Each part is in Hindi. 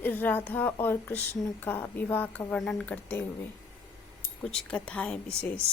राधा और कृष्ण का विवाह का वर्णन करते हुए कुछ कथाएं विशेष।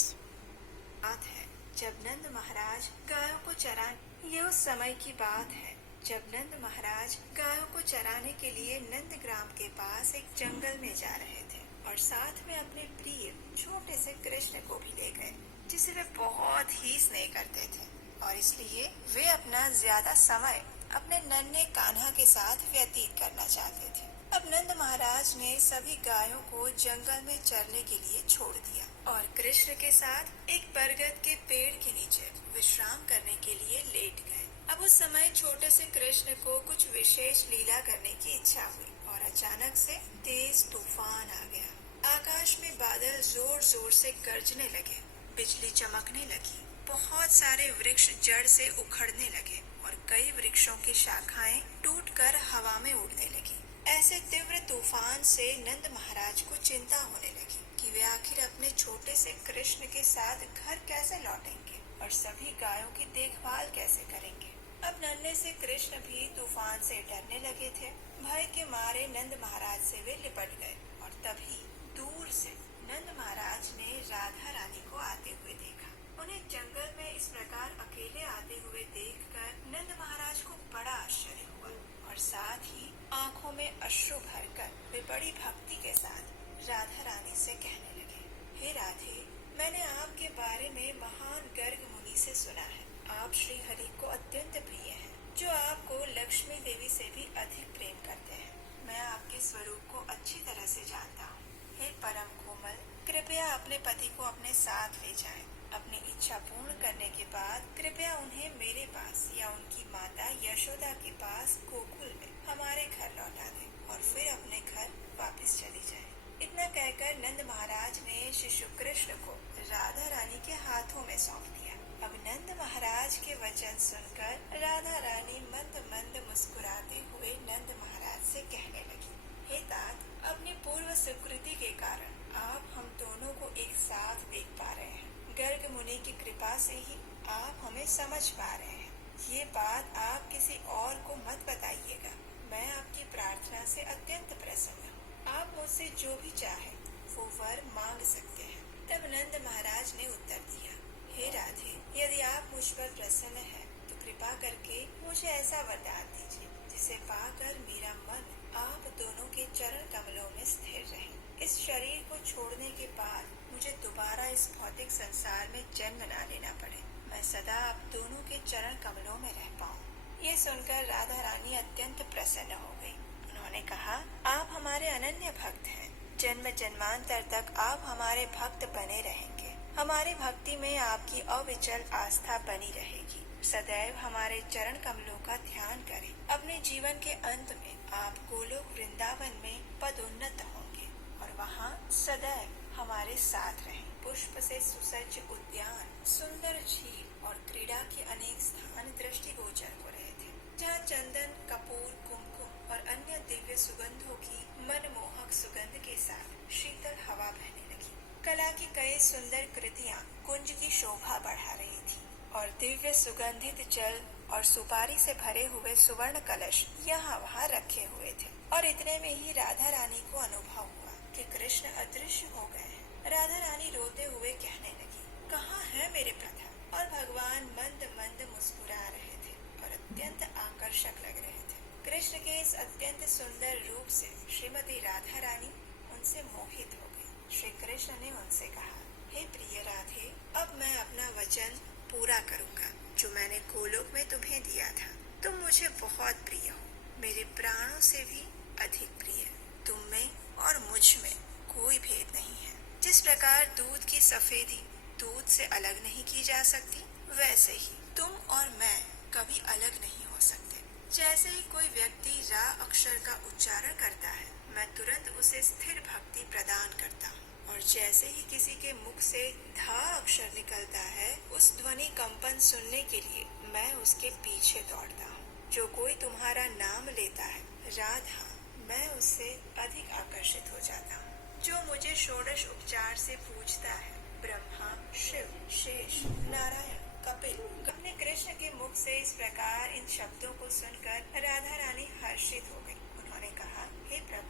बात है जब नंद महाराज गायों को चराने, ये उस समय की बात है जब नंद महाराज गायों को चराने के लिए नंदग्राम के पास एक जंगल में जा रहे थे और साथ में अपने प्रिय छोटे से कृष्ण को भी ले गए, जिसे वे बहुत ही स्नेह करते थे और इसलिए वे अपना ज्यादा समय अपने नन्हे कान्हा के साथ व्यतीत करना चाहते थे। अब नंद महाराज ने सभी गायों को जंगल में चरने के लिए छोड़ दिया और कृष्ण के साथ एक बरगद के पेड़ के नीचे विश्राम करने के लिए लेट गए। अब उस समय छोटे से कृष्ण को कुछ विशेष लीला करने की इच्छा हुई और अचानक से तेज तूफान आ गया। आकाश में बादल जोर जोर से गरजने लगे, बिजली चमकने लगी, बहुत सारे वृक्ष जड़ से उखड़ने लगे और कई वृक्षों की शाखाएं टूटकर हवा में उड़ने लगी। ऐसे तीव्र तूफान से नंद महाराज को चिंता होने लगी कि वे आखिर अपने छोटे से कृष्ण के साथ घर कैसे लौटेंगे और सभी गायों की देखभाल कैसे करेंगे। अब नन्हे से कृष्ण भी तूफान से डरने लगे थे। भय के मारे नंद महाराज से वे लिपट गए और तभी दूर से नंद महाराज ने राधा रानी को आते हुए देखा। उन्हें जंगल में इस प्रकार अकेले आते हुए देखकर नंद महाराज को बड़ा आश्चर्य हुआ और साथ ही आंखों में अश्रु भरकर वे बड़ी भक्ति के साथ राधा रानी से कहने लगे, हे राधे, मैंने आपके बारे में महान गर्ग मुनि से सुना है। आप श्री हरि को अत्यंत प्रिय हैं, जो आपको लक्ष्मी देवी से भी अधिक प्रेम करते हैं। मैं आपके स्वरूप को अच्छी तरह से जानता हूँ। हे परम कोमल, कृपया अपने पति को अपने साथ ले जाएं। अपनी इच्छा पूर्ण करने के बाद कृपया उन्हें मेरे पास या उनकी माता यशोदा के पास गोकुल में हमारे घर लौटा दें और फिर अपने घर वापस चली जाएं। इतना कहकर नंद महाराज ने शिशु कृष्ण को राधा रानी के हाथों में सौंप दिया। अब नंद महाराज के वचन सुनकर राधा रानी मंद मंद मुस्कुराते हुए नंद महाराज से कहने लगी, हे तात, अपनी पूर्व सुकृति के कारण आप हम दोनों को एक साथ देख पा रहे हैं। गर्ग मुनि की कृपा से ही आप हमें समझ पा रहे हैं। ये बात आप किसी और को मत बताइएगा। मैं आपकी प्रार्थना से अत्यंत प्रसन्न हूँ। आप मुझसे जो भी चाहे वो वर मांग सकते हैं। तब नंद महाराज ने उत्तर दिया, हे राधे, यदि आप मुझ पर प्रसन्न हैं तो कृपा करके मुझे ऐसा वरदान दीजिए जिसे पाकर मेरा मन आप दोनों के चरण कमलों में स्थिर रहे। इस शरीर को छोड़ने के बाद मुझे दोबारा इस भौतिक संसार में जन्म न लेना पड़े। मैं सदा आप दोनों के चरण कमलों में रह पाऊँ। ये सुनकर राधा रानी अत्यंत प्रसन्न हो गई। उन्होंने कहा, आप हमारे अनन्य भक्त हैं। जन्म जन्मांतर तक आप हमारे भक्त बने रहेंगे। हमारी भक्ति में आपकी अविचल आस्था बनी रहेगी। सदैव हमारे चरण कमलों का ध्यान करें। अपने जीवन के अंत में आप गोलोक वृंदावन में पदोन्नत होंगे और वहाँ सदैव हमारे साथ रहें। पुष्प से सुसज्ज उद्यान, सुंदर झील और क्रीड़ा के अनेक स्थान दृष्टिगोचर हो रहे थे, जहाँ चंदन, कपूर, कुमकुम और अन्य दिव्य सुगंधों की मनमोहक सुगंध के साथ शीतल हवा बहने लगी। कला की कई सुंदर कृतियाँ कुंज की शोभा बढ़ा रही थी और दिव्य सुगंधित जल और सुपारी से भरे हुए सुवर्ण कलश यहाँ वहाँ रखे हुए थे। और इतने में ही राधा रानी को अनुभव हुआ कि कृष्ण अदृश्य हो गए हैं। राधा रानी रोते हुए कहने लगी, कहाँ है मेरे प्रथा? और भगवान मंद मंद मुस्कुरा रहे थे और अत्यंत आकर्षक लग रहे थे। कृष्ण के इस अत्यंत सुंदर रूप से श्रीमती राधा रानी उनसे मोहित हो गई। श्री कृष्ण ने उनसे कहा, हे प्रिय राधे, अब मैं अपना वचन पूरा करूँगा जो मैंने गोलोक में तुम्हें दिया था। तुम मुझे बहुत प्रिय हो, मेरे प्राणों से भी अधिक प्रिय। तुम में और मुझ में कोई भेद नहीं है। जिस प्रकार दूध की सफेदी दूध से अलग नहीं की जा सकती, वैसे ही तुम और मैं कभी अलग नहीं हो सकते। जैसे ही कोई व्यक्ति रा अक्षर का उच्चारण करता है, मैं तुरंत उसे स्थिर भक्ति प्रदान करता हूँ और जैसे ही किसी के मुख से धा अक्षर निकलता है, उस ध्वनि कंपन सुनने के लिए मैं उसके पीछे दौड़ता हूँ। जो कोई तुम्हारा नाम लेता है राधा, मैं उससे अधिक आकर्षित हो जाता हूँ। जो मुझे षोडश उपचार से पूछता है, ब्रह्मा, शिव, शेष, नारायण, कपिल। अपने कृष्ण के मुख से इस प्रकार इन शब्दों को सुनकर राधा रानी हर्षित हो गई। उन्होंने कहा, हे प्रभु,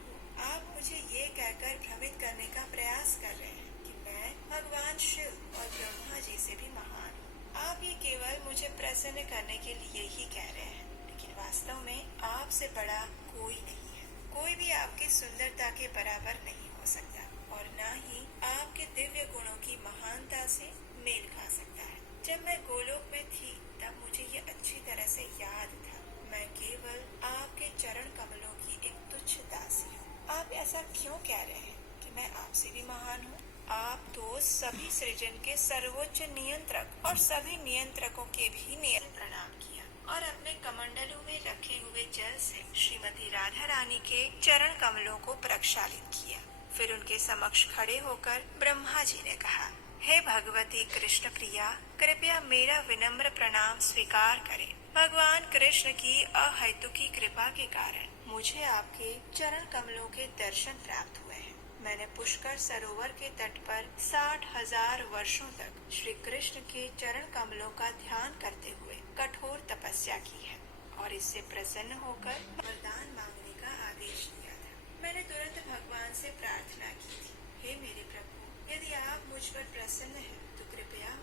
करने का प्रयास कर रहे हैं कि मैं भगवान शिव और ब्रह्मा जी से भी महान हूँ। आप ये केवल मुझे प्रसन्न करने के लिए ही कह रहे हैं, लेकिन वास्तव में आपसे बड़ा कोई नहीं है। कोई भी आपकी सुंदरता के बराबर नहीं हो सकता और न ही आपके दिव्य गुणों की महानता से मेल खा सकता है। जब मैं गोलोक में थी तब मुझे ये अच्छी तरह से याद था। मैं केवल आपके चरण कमलों की एक तुच्छ दासी हूँ। आप ऐसा क्यों कह रहे हैं कि मैं आपसे भी महान हूँ? आप तो सभी सृजन के सर्वोच्च नियंत्रक और सभी नियंत्रकों के भी प्रणाम किया और अपने कमंडलों में रखे हुए जल से श्रीमती राधा रानी के चरण कमलों को प्रक्षालित किया। फिर उनके समक्ष खड़े होकर ब्रह्मा जी ने कहा, हे भगवती कृष्ण प्रिया, कृपया मेरा विनम्र प्रणाम स्वीकार करें। भगवान कृष्ण की अहेतुकी कृपा के कारण मुझे आपके चरण कमलों के दर्शन प्राप्त हुए हैं। मैंने पुष्कर सरोवर के तट पर 60,000 वर्षों तक श्री कृष्ण के चरण कमलों का ध्यान करते हुए कठोर तपस्या की है और इससे प्रसन्न होकर वरदान मांगने का आदेश दिया था। मैंने तुरंत भगवान से प्रार्थना की थी, हे मेरे प्रभु, यदि आप मुझ पर प्रसन्न हैं तो कृपया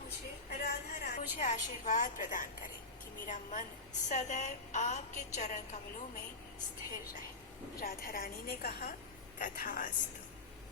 मुझे आशीर्वाद प्रदान करें कि मेरा मन सदैव आपके चरण कमलों में स्थिर रहे। राधा रानी ने कहा, तथास्तु।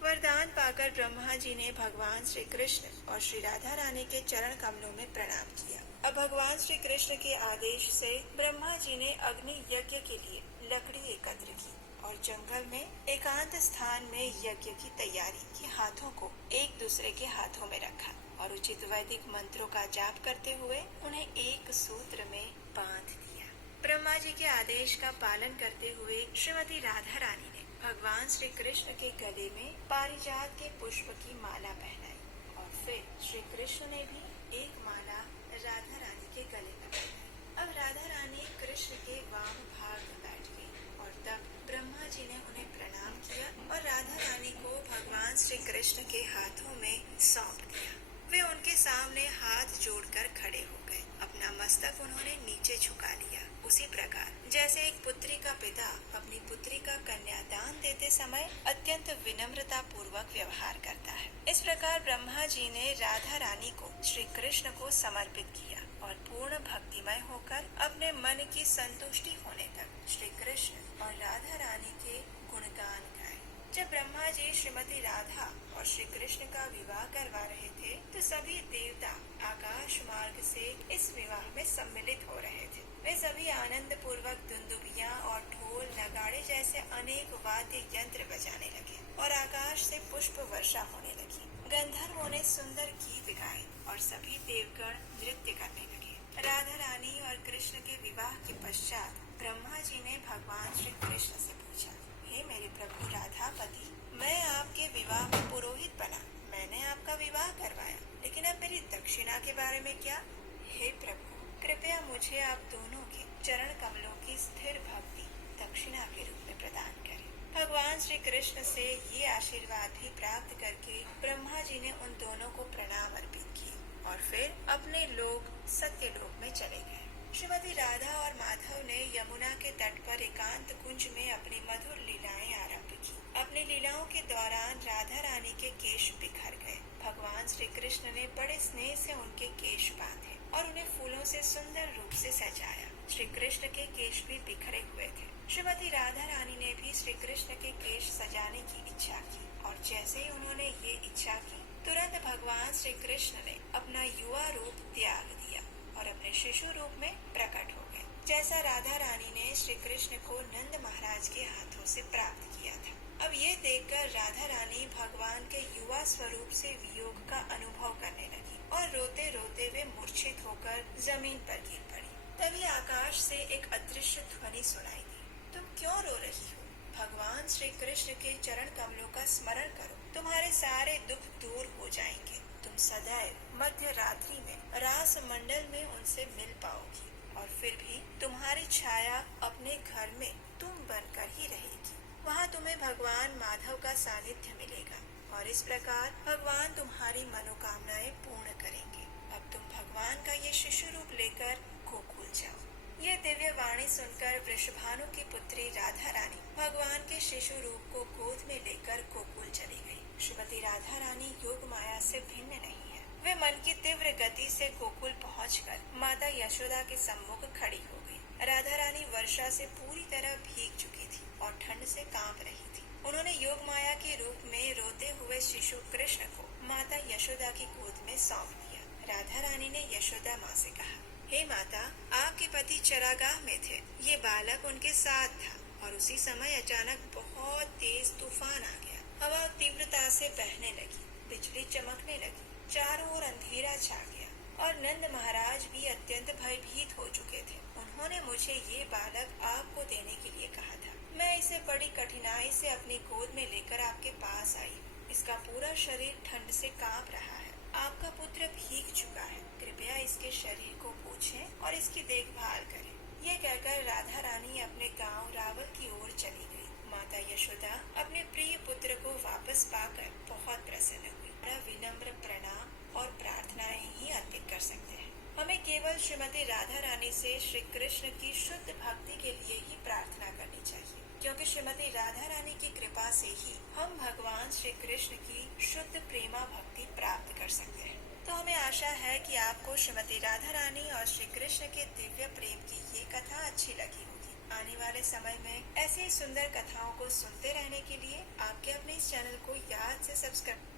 वरदान पाकर ब्रह्मा जी ने भगवान श्री कृष्ण और श्री राधा रानी के चरण कमलों में प्रणाम किया। अब भगवान श्री कृष्ण के आदेश से ब्रह्मा जी ने अग्नि यज्ञ के लिए लकड़ी एकत्र की और जंगल में एकांत स्थान में यज्ञ की तैयारी की। हाथों को एक दूसरे के हाथों में रखा और उचित वैदिक मंत्रों का जाप करते हुए उन्हें एक सूत्र में बांध दिया। ब्रह्मा जी के आदेश का पालन करते हुए श्रीमती राधा रानी ने भगवान श्री कृष्ण के गले में पारिजात के पुष्प की माला पहनाई और फिर श्री कृष्ण ने भी एक माला राधा रानी के गले में पहनाई। अब राधा रानी कृष्ण के वाम भाग में बैठ गई और तब ब्रह्मा जी ने उन्हें प्रणाम किया और राधा रानी को भगवान श्री कृष्ण के हाथों में सौंप दिया। वे उनके सामने हाथ जोड़कर खड़े हो गए। अपना मस्तक उन्होंने नीचे झुका लिया, उसी प्रकार जैसे एक पुत्री का पिता अपनी पुत्री का कन्यादान देते समय अत्यंत विनम्रता पूर्वक व्यवहार करता है। इस प्रकार ब्रह्मा जी ने राधा रानी को श्री कृष्ण को समर्पित किया और पूर्ण भक्तिमय होकर अपने मन की संतुष्टि होने तक श्री कृष्ण और राधा रानी के गुणगान गाए। जब ब्रह्मा जी श्रीमती राधा और श्री कृष्ण का विवाह करवा रहे थे तो सभी देवता आकाश मार्ग से इस विवाह में सम्मिलित हो रहे थे। वे सभी आनंद पूर्वक दुंदुभियां और ढोल नगाड़े जैसे अनेक वाद्य यंत्र बजाने लगे और आकाश से पुष्प वर्षा होने लगी। गंधर्वों ने सुंदर गीत गाए और सभी देवगण नृत्य करने लगे। राधा रानी और कृष्ण के विवाह के पश्चात ब्रह्मा जी ने भगवान श्री कृष्ण से पूछा, हे मेरे प्रभु राधापति, मैं आपके विवाह में पुरोहित बना, मैंने आपका विवाह करवाया, लेकिन अब मेरी दक्षिणा के बारे में क्या? हे प्रभु, कृपया मुझे आप दोनों के चरण कमलों की स्थिर भक्ति दक्षिणा के रूप में प्रदान करें। भगवान श्री कृष्ण से ये आशीर्वाद भी प्राप्त करके ब्रह्मा जी ने उन दोनों को प्रणाम अर्पित किए और फिर अपने लोक सत्यलोक में चले गए। श्रीमती राधा और माधव ने यमुना के तट पर एकांत कुंज में अपनी मधुर लीलाएं आरंभ की। अपनी लीलाओं के दौरान राधा रानी के केश बिखर गए। भगवान श्री कृष्ण ने बड़े स्नेह से उनके केश बांधे और उन्हें फूलों से सुंदर रूप से सजाया। श्री कृष्ण के केश भी बिखरे हुए थे। श्रीमती राधा रानी ने भी श्री कृष्ण के केश सजाने की इच्छा की और जैसे ही उन्होंने ये इच्छा की, तुरंत भगवान श्री कृष्ण ने अपना युवा रूप त्याग दिया और अपने शिशु रूप में प्रकट हो गए, जैसा राधा रानी ने श्री कृष्ण को नंद महाराज के हाथों से प्राप्त किया था। अब ये देखकर राधा रानी भगवान के युवा स्वरूप से वियोग का अनुभव करने लगी और रोते रोते वे मूर्छित होकर जमीन पर गिर पड़ी। तभी आकाश से एक अदृश्य ध्वनि सुनाई दी, तुम क्यों रो रही हो? भगवान श्री कृष्ण के चरण कमलों का स्मरण करो, तुम्हारे सारे दुख दूर हो जाएंगे। तुम सदैव मध्य रात्रि में रास मंडल में उनसे मिल पाओगी और फिर भी तुम्हारी छाया अपने घर में तुम बनकर ही रहेगी। वहाँ तुम्हें भगवान माधव का सानिध्य मिलेगा और इस प्रकार भगवान तुम्हारी मनोकामनाएं पूर्ण करेंगे। अब तुम भगवान का ये शिशु रूप लेकर गोकुल जाओ। ये दिव्य वाणी सुनकर वृषभानु की पुत्री राधा रानी भगवान के शिशु रूप को गोद में लेकर गोकुल चली गई। श्रीमती राधा रानी योग माया से भिन्न नहीं है। वे मन की तीव्र गति से गोकुल पहुंचकर माता यशोदा के सम्मुख खड़ी हो गई। राधा रानी वर्षा से पूरी तरह भीग चुकी थी और ठंड से कांप रही थी। उन्होंने योग माया के रूप में रोते हुए शिशु कृष्ण को माता यशोदा की गोद में सौंप दिया। राधा रानी ने यशोदा माँ से कहा, हे माता, आपके पति चरागाह में थे। ये बालक उनके साथ था और उसी समय अचानक बहुत तेज तूफान आ गया। हवा तीव्रता से बहने लगी, बिजली चमकने लगी, चारों ओर अंधेरा छा गया और नंद महाराज भी अत्यंत भयभीत हो चुके थे। उन्होंने मुझे ये बालक आपको देने के लिए कहा था। मैं इसे बड़ी कठिनाई से अपनी गोद में लेकर आपके पास आई। इसका पूरा शरीर ठंड से कांप रहा है। आपका पुत्र भीग चुका है। कृपया इसके शरीर को पोंछें और इसकी देखभाल करें। ये कहकर राधा रानी अपने गांव रावल की ओर चली गई। माता यशोदा अपने प्रिय पुत्र को वापस पाकर बहुत प्रसन्न हुई। विनम्र प्रणाम और प्रार्थनाएं ही अर्पित कर सकते हैं। हमें केवल श्रीमती राधा रानी से श्री कृष्ण की शुद्ध भक्ति के लिए ही प्रार्थना करनी चाहिए, क्योंकि श्रीमती राधा रानी की कृपा से ही हम भगवान श्री कृष्ण की शुद्ध प्रेमा भक्ति प्राप्त कर सकते हैं। तो हमें आशा है कि आपको श्रीमती राधा रानी और श्री कृष्ण के दिव्य प्रेम की ये कथा अच्छी लगी होगी। आने वाले समय में ऐसे ही सुंदर कथाओं को सुनते रहने के लिए आपके अपने इस चैनल को याद से सब्सक्राइब